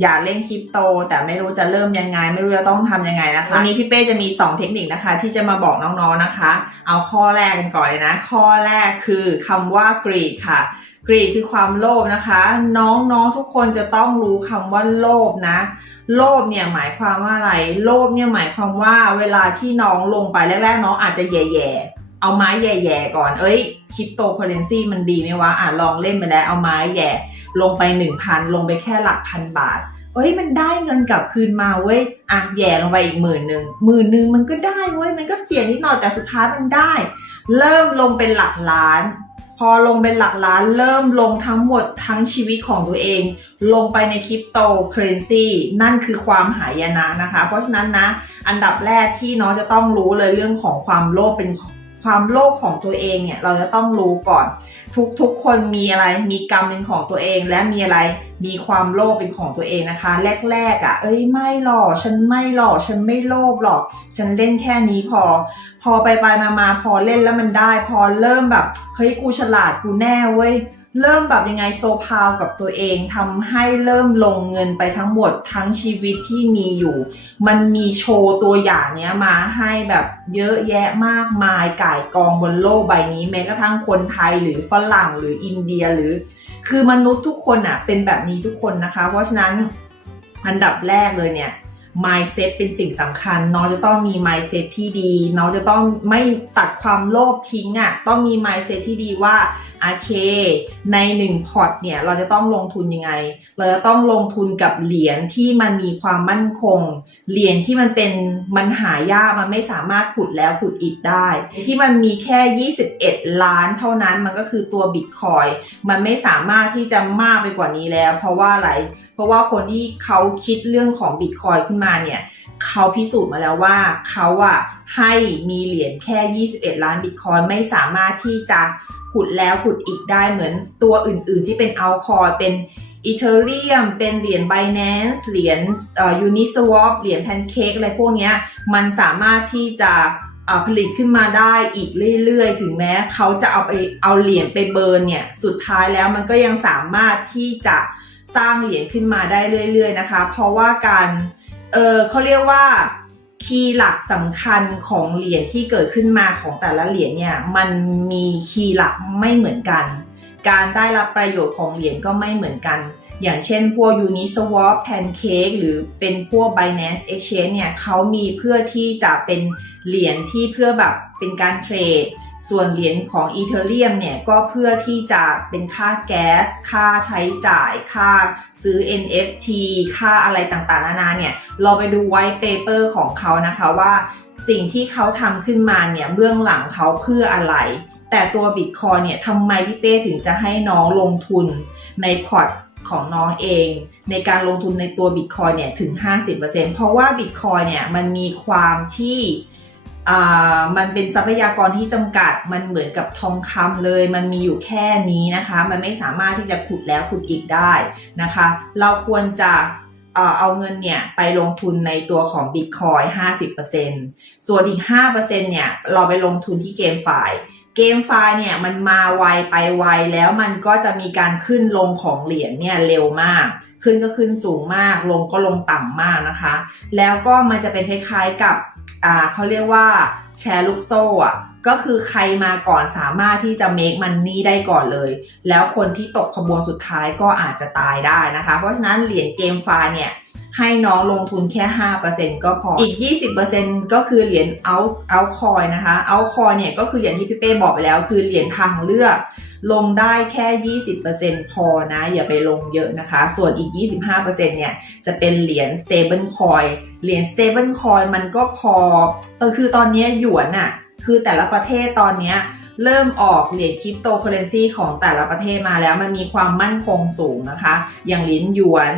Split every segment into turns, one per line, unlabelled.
อย่าเล่นคริปโต แต่ไม่รู้จะเริ่มยังไง ไม่รู้จะต้องทำยังไงนะคะวันนี้พี่เป้จะมี 2 เทคนิคนะคะ ที่จะมาบอกน้องๆนะคะ เอาข้อแรกกันก่อนเลยนะ ข้อแรกคือคำว่ากรีดค่ะกรีดคือความโลภนะคะ น้องๆทุกคนจะต้องรู้คำว่าโลภนะ โลภเนี่ยหมายความว่าอะไร โลภเนี่ยหมายความว่าเวลาที่น้องลงไปแรกๆน้องอาจจะแย่ๆ เอาไม้แย่ๆก่อน เอ้ยคริปโตเคอเรนซีมันดีไหมวะ อะลองเล่นไปแล้วเอาไม้แย่ลงไป 1,000 ลงไปแค่หลักพันบาท เอ้ยมันได้เงินกลับคืนมาเว้ย อะแย่ลงไปอีกหมื่นหนึ่งหมื่นหนึ่งมันก็ได้เว้ย มันก็เสียนิดหน่อยแต่สุดท้ายมันได้ เริ่มลงเป็นหลักล้าน พอลงเป็นหลักล้าน เริ่มลงทั้งหมดทั้งชีวิตของตัวเอง ลงไปในคริปโตเคอเรนซีนั่นคือความหายนะนะคะ เพราะฉะนั้นนะ อันดับแรกที่น้องจะต้องรู้เลยเรื่องของความโลภเป็น ความโลภของตัวเองเนี่ยเราจะต้องรู้ก่อน ทุกทุกคนมีอะไรมีกรรมเป็นของตัวเอง และมีอะไรมีความโลภเป็นของตัวเองนะคะ แรกๆอะ่ะ เอ้ยไม่หรอกฉันไม่หรอกฉันไม่โลภหรอก ฉันเล่นแค่นี้พอ พอไปไปมามาพอเล่นแล้วมันได้ พอเริ่มแบบเฮ้ยกูฉลาดกูแน่เว้ย เริ่มแบบยังไงโซพาวกับตัวเองทำให้เริ่มลงเงินไปทั้งหมดทั้งชีวิตที่มีอยู่ มันมีโชว์ตัวอย่างเนี้ยมาให้แบบเยอะแยะมากมายก่ายกองบนโลกใบนี้แม้กระทั่งคนไทยหรือฝรั่งหรืออินเดียหรือ คือมนุษย์ทุกคนอะเป็นแบบนี้ทุกคนนะคะ เพราะฉะนั้นอันดับแรกเลยเนี่ย mindset เป็นสิ่งสำคัญ น้องจะต้องมี mindset ที่ดี น้องจะต้องไม่ตัดความโลภทิ้งอะ่ะต้องมี mindset ที่ดีว่าโอเค ใน1พอร์ตเนี่ยเราจะต้องลงทุนยังไง เราจะต้องลงทุนกับเหรียญที่มันมีความมั่นคง เหรียญที่มันเป็นมันหายากมันไม่สามารถขุดแล้วขุดอีกได้ ที่มันมีแค่ 21 ล้านเท่านั้นมันก็คือตัวบิตคอยมันไม่สามารถที่จะมากไปกว่านี้แล้ว เพราะว่าอะไรเพราะว่าคนที่เขาคิดเรื่องของบิตคอยขึ้นมาเนี่ยเขาพิสูจน์มาแล้วว่าเขาอะให้มีเหรียญแค่ 21 ล้านบิตคอยไม่สามารถที่จะขุดแล้วขุดอีกได้เหมือนตัวอื่นๆที่เป็นเอาคอยเป็นอีเทเรียมเป็นเหรียญ Binance เหรียญยูนิสวอปเหรียญแพนเค้กอะไรพวกนี้มันสามารถที่จะผลิตขึ้นมาได้อีกเรื่อยๆ ถึงแม้เขาจะเอาไปเอาเหรียญไปเบิร์นเนี่ย สุดท้ายแล้วมันก็ยังสามารถที่จะสร้างเหรียญขึ้นมาได้เรื่อย ๆ นะคะ เพราะว่าการ เออเขาเรียกว่าคีย์หลักสำคัญของเหรียญที่เกิดขึ้นมาของแต่ละเหรียญเนี่ยมันมีคีย์หลักไม่เหมือนกัน การได้รับประโยชน์ของเหรียญก็ไม่เหมือนกัน อย่างเช่นพวก Uniswap Pancake หรือเป็นพวก Binance Exchange เนี่ยเขามีเพื่อที่จะเป็นเหรียญที่เพื่อแบบเป็นการเทรด ส่วนเหรียญของ Ethereum เนี่ยก็เพื่อที่จะเป็นค่าแก๊ส ค่าใช้จ่าย ค่าซื้อ NFT ค่าอะไรต่างๆ นานาเนี่ย เราไปดูไว t ์เปเปอร์ของเขานะคะว่าสิ่งที่เขาทำขึ้นมาเนี่ยเบื้องหลังเขาเพื่ออะไร แต่ตัว Bitcoin เนี่ยทำไมพี่เป้ถึงจะให้น้องลงทุนในพอร์ตของน้องเอง ในการลงทุนในตัว Bitcoin เนี่ยถึง 50%เพราะว่า Bitcoin เนี่ยมันมีความที่ มันเป็นทรัพยากรที่จำกัด มันเหมือนกับทองคำเลย มันมีอยู่แค่นี้นะคะ มันไม่สามารถที่จะขุดแล้วขุดอีกได้นะคะ เราควรจะเอาเงินเนี่ยไปลงทุนในตัวของ Bitcoin 50%ส่วนอีก 5%เนี่ยเราไปลงทุนที่เกมไฟล์เกมไฟล์เนี่ยมันมาไวไปไวแล้วมันก็จะมีการขึ้นลงของเหรียญเนี่ยเร็วมาก ขึ้นก็ขึ้นสูงมาก ลงก็ลงต่ำมากนะคะ แล้วก็มันจะเป็นคล้ายๆกับ อ่าเขาเรียกว่าแชร์ลูกโซ่อะก็คือใครมาก่อนสามารถที่จะ make money ได้ก่อนเลย แล้วคนที่ตกขบวนสุดท้ายก็อาจจะตายได้นะคะ เพราะฉะนั้นเหรียญเกมฟาเนี่ย ให้น้องลงทุนแค่ 5%ก็พอ อีก 20%ก็คือเหรียญ out out coin นะคะ out coin เนี่ยก็คืออย่างที่พี่เป้บอกไปแล้ว คือเหรียญทางเลือก ลงได้แค่ 20%พอนะ อย่าไปลงเยอะนะคะ ส่วนอีก 25%เนี่ย จะเป็นเหรียญ stable coin เหรียญ stable coin มันก็พอ เออคือตอนนี้หยวนอะคือแต่ละประเทศตอนนี้เริ่มออกเหรียญคริปโตเคอเรนซีของแต่ละประเทศมาแล้วมันมีความมั่นคงสูงนะคะ อย่างเหรียญหยวน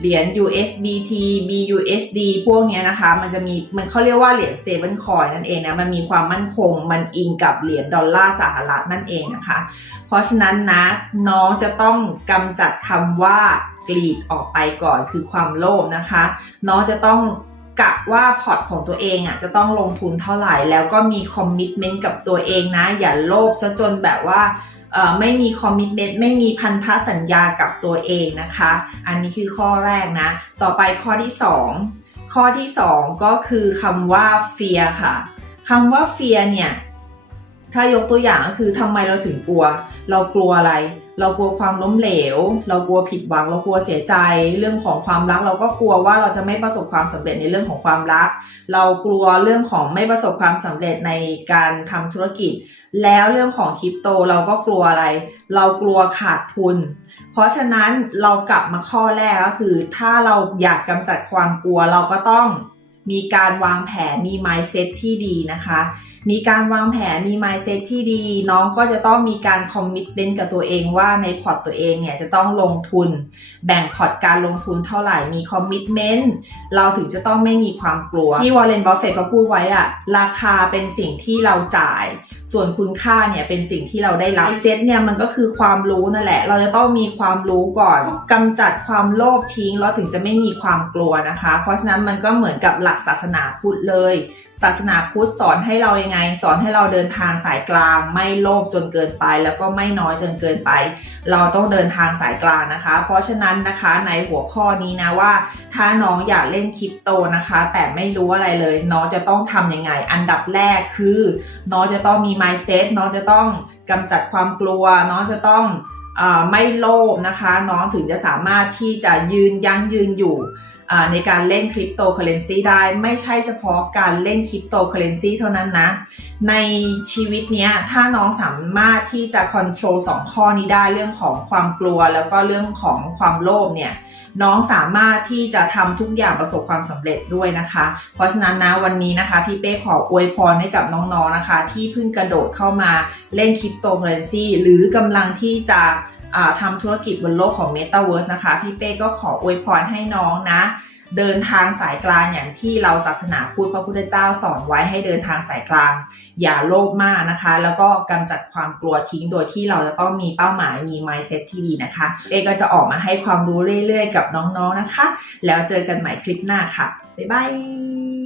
เหรียญ USBT BUSD พวกนี้นะคะ มันจะมีมันเขาเรียกว่าเหรียญ stable coin นั่นเองนะ มันมีความมั่นคง มันอิงกับเหรียญดอลลาร์สหรัฐนั่นเองนะคะ เพราะฉะนั้นนะน้องจะต้องกำจัดคำว่ากรีดออกไปก่อนคือความโลภนะคะ น้องจะต้องกะว่าพอร์ตของตัวเองอะจะต้องลงทุนเท่าไหร่ แล้วก็มีคอมมิชเมนต์กับตัวเองนะ อย่าโลภซะจนแบบว่า ไม่มีคอมมิชเมนต์ไม่มีพันธสัญญากับตัวเองนะคะ อันนี้คือข้อแรกนะ ต่อไปข้อที่ 2 ข้อที่ 2 ก็คือคำว่าเฟียค่ะคำว่าเฟียเนี่ยถ้ายกตัวอย่างก็คือทำไมเราถึงกลัว เรากลัวอะไร เรากลัวความล้มเหลว เรากลัวผิดหวัง เรากลัวเสียใจ เรื่องของความรัก เราก็กลัวว่าเราจะไม่ประสบความสำเร็จในเรื่องของความรัก เรากลัวเรื่องของไม่ประสบความสำเร็จในการทำธุรกิจ แล้วเรื่องของคริปโตเราก็กลัวอะไร เรากลัวขาดทุน เพราะฉะนั้นเรากลับมาข้อแรกก็คือ ถ้าเราอยากกำจัดความกลัวเราก็ต้องมีการวางแผนมี mindset ที่ดีนะคะ มีการวางแผนมี mindset ที่ดี น้องก็จะต้องมีการ commitment กับตัวเองว่าในพอร์ตตัวเองเนี่ยจะต้องลงทุน แบ่งพอร์ตการลงทุนเท่าไหร่มี commitment เราถึงจะต้องไม่มีความกลัว ที่วอลเลนบัฟเฟตเขาพูดไว้อะราคาเป็นสิ่งที่เราจ่าย ส่วนคุณค่าเนี่ยเป็นสิ่งที่เราได้รับเซตเนี่ยมันก็คือความรู้นั่นแหละ เราจะต้องมีความรู้ก่อนกำจัดความโลภทิ้งเราถึงจะไม่มีความกลัวนะคะ เพราะฉะนั้นมันก็เหมือนกับหลักศาสนาพุทธเลย ศาสนาพุทธสอนให้เรายังไง สอนให้เราเดินทางสายกลาง ไม่โลภจนเกินไป แล้วก็ไม่น้อยจนเกินไป เราต้องเดินทางสายกลางนะคะ เพราะฉะนั้นนะคะในหัวข้อนี้นะว่า ถ้าน้องอยากเล่นคริปโตนะคะ แต่ไม่รู้อะไรเลย น้องจะต้องทำยังไง อันดับแรกคือ น้องจะต้องมี mindset น้องจะต้องกำจัดความกลัว น้องจะต้องไม่โลภนะคะ น้องถึงจะสามารถที่จะยืนยั้งยืนอยู่ ในการเล่นคริปโตเคอเรนซีได้ไม่ใช่เฉพาะการเล่นคริปโตเคอเรนซีเท่านั้นนะ ในชีวิตเนี้ยถ้าน้องสามารถที่จะค o n t r o l สองข้อนี้ได้เรื่องของความกลัว แล้วก็เรื่องของความโลภเนี่ยน้องสามารถที่จะทำทุกอย่างประสบความสำเร็จด้วยนะคะ เพราะฉะนั้นนะวันนี้นะคะพี่เป้ขออวยพรให้กับน้องๆนะคะ ที่เพิ่งกระโดดเข้ามาเล่นคริปโตเคอเรนซีหรือกำลังที่จะ ทำธุรกิจบนโลกของ Metaverse นะคะ พี่เป้ก็ขออวยพรให้น้องนะ เดินทางสายกลางอย่างที่เราศาสนาพุทธพระพุทธเจ้าสอนไว้ให้เดินทางสายกลาง อย่าโลภมากนะคะ แล้วก็กำจัดความกลัวทิ้งโดยที่เราจะต้องมีเป้าหมายมี mindset ที่ดีนะคะเอก็จะออกมาให้ความรู้เรื่อยๆ กับน้องๆนะคะ แล้วเจอกันใหม่คลิปหน้าค่ะบ๊ายบาย